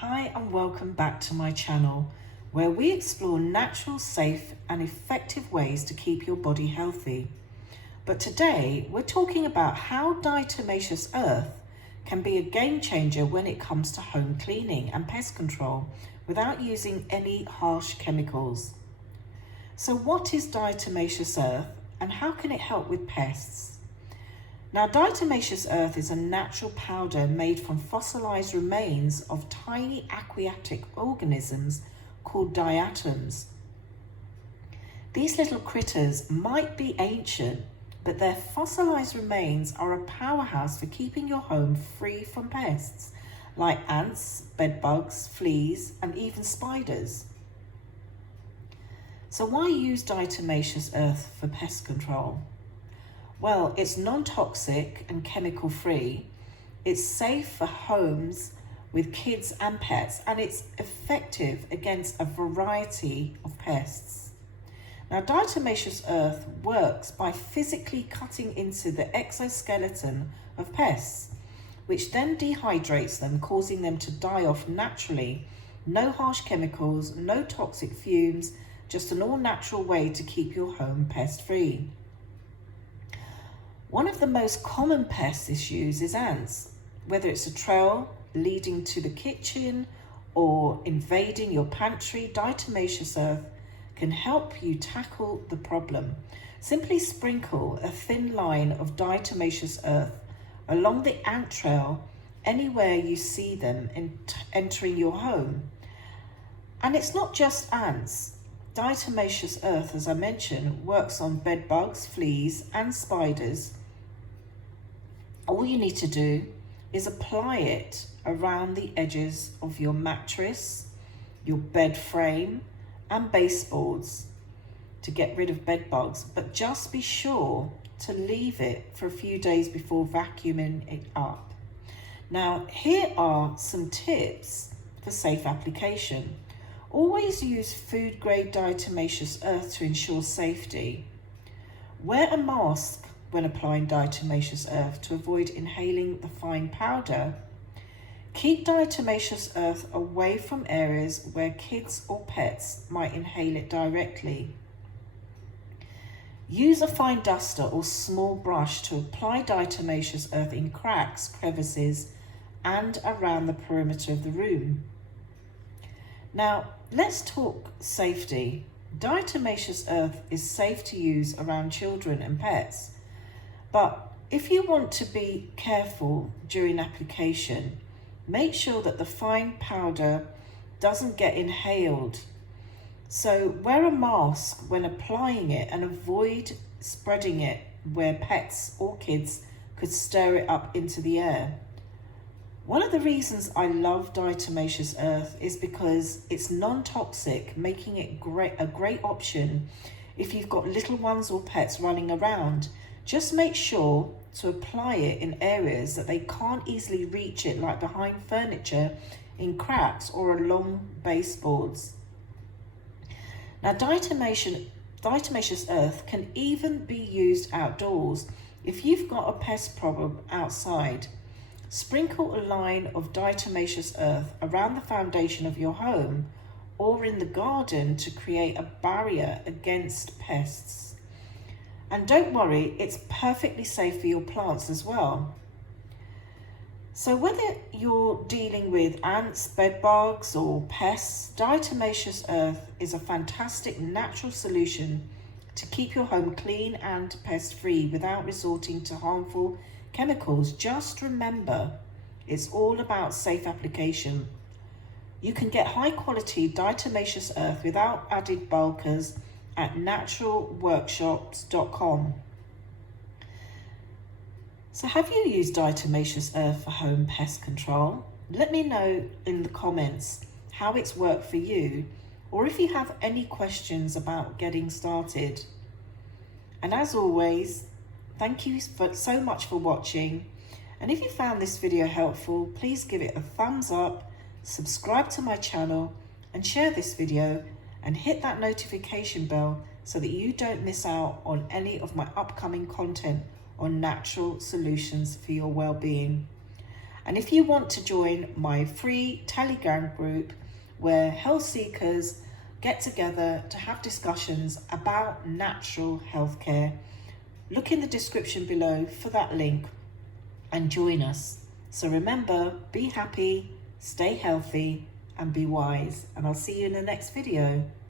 Hi and welcome back to my channel where we explore natural, safe and effective ways to keep your body healthy. But today we're talking about how diatomaceous earth can be a game changer when it comes to home cleaning and pest control without using any harsh chemicals. So what is diatomaceous earth and how can it help with pests? Now, diatomaceous earth is a natural powder made from fossilized remains of tiny aquatic organisms called diatoms. These little critters might be ancient, but their fossilized remains are a powerhouse for keeping your home free from pests like ants, bedbugs, fleas, and even spiders. So why use diatomaceous earth for pest control? Well, it's non-toxic and chemical-free, it's safe for homes with kids and pets, and it's effective against a variety of pests. Now, diatomaceous earth works by physically cutting into the exoskeleton of pests, which then dehydrates them, causing them to die off naturally. No harsh chemicals, no toxic fumes, just an all-natural way to keep your home pest-free. One of the most common pest issues is ants. Whether it's a trail leading to the kitchen or invading your pantry, diatomaceous earth can help you tackle the problem. Simply sprinkle a thin line of diatomaceous earth along the ant trail anywhere you see them entering your home. And it's not just ants. Diatomaceous earth, as I mentioned, works on bedbugs, fleas and spiders. All you need to do is apply it around the edges of your mattress, your bed frame and baseboards to get rid of bed bugs, but just be sure to leave it for a few days before vacuuming it up. Now, here are some tips for safe application. Always use food grade diatomaceous earth to ensure safety. Wear a mask when applying diatomaceous earth to avoid inhaling the fine powder. Keep diatomaceous earth away from areas where kids or pets might inhale it directly. Use a fine duster or small brush to apply diatomaceous earth in cracks, crevices, and around the perimeter of the room. Now, let's talk safety. Diatomaceous earth is safe to use around children and pets. But if you want to be careful during application, make sure that the fine powder doesn't get inhaled. So wear a mask when applying it and avoid spreading it where pets or kids could stir it up into the air. One of the reasons I love diatomaceous earth is because it's non-toxic, making it a great option if you've got little ones or pets running around. Just make sure to apply it in areas that they can't easily reach it, like behind furniture, in cracks or along baseboards. Now, diatomaceous earth can even be used outdoors. If you've got a pest problem outside, sprinkle a line of diatomaceous earth around the foundation of your home or in the garden to create a barrier against pests. And don't worry, it's perfectly safe for your plants as well. So whether you're dealing with ants, bedbugs or pests, diatomaceous earth is a fantastic natural solution to keep your home clean and pest-free without resorting to harmful chemicals. Just remember, it's all about safe application. You can get high-quality diatomaceous earth without added bulkers at naturalworkshops.com. So have you used diatomaceous earth for home pest control? Let me know in the comments how it's worked for you, or if you have any questions about getting started. And as always, thank you so much for watching. And if you found this video helpful, please give it a thumbs up, subscribe to my channel and share this video and hit that notification bell so that you don't miss out on any of my upcoming content on natural solutions for your well-being. And if you want to join my free Telegram group where health seekers get together to have discussions about natural healthcare, look in the description below for that link and join us. So remember, be happy, stay healthy and be wise. And I'll see you in the next video.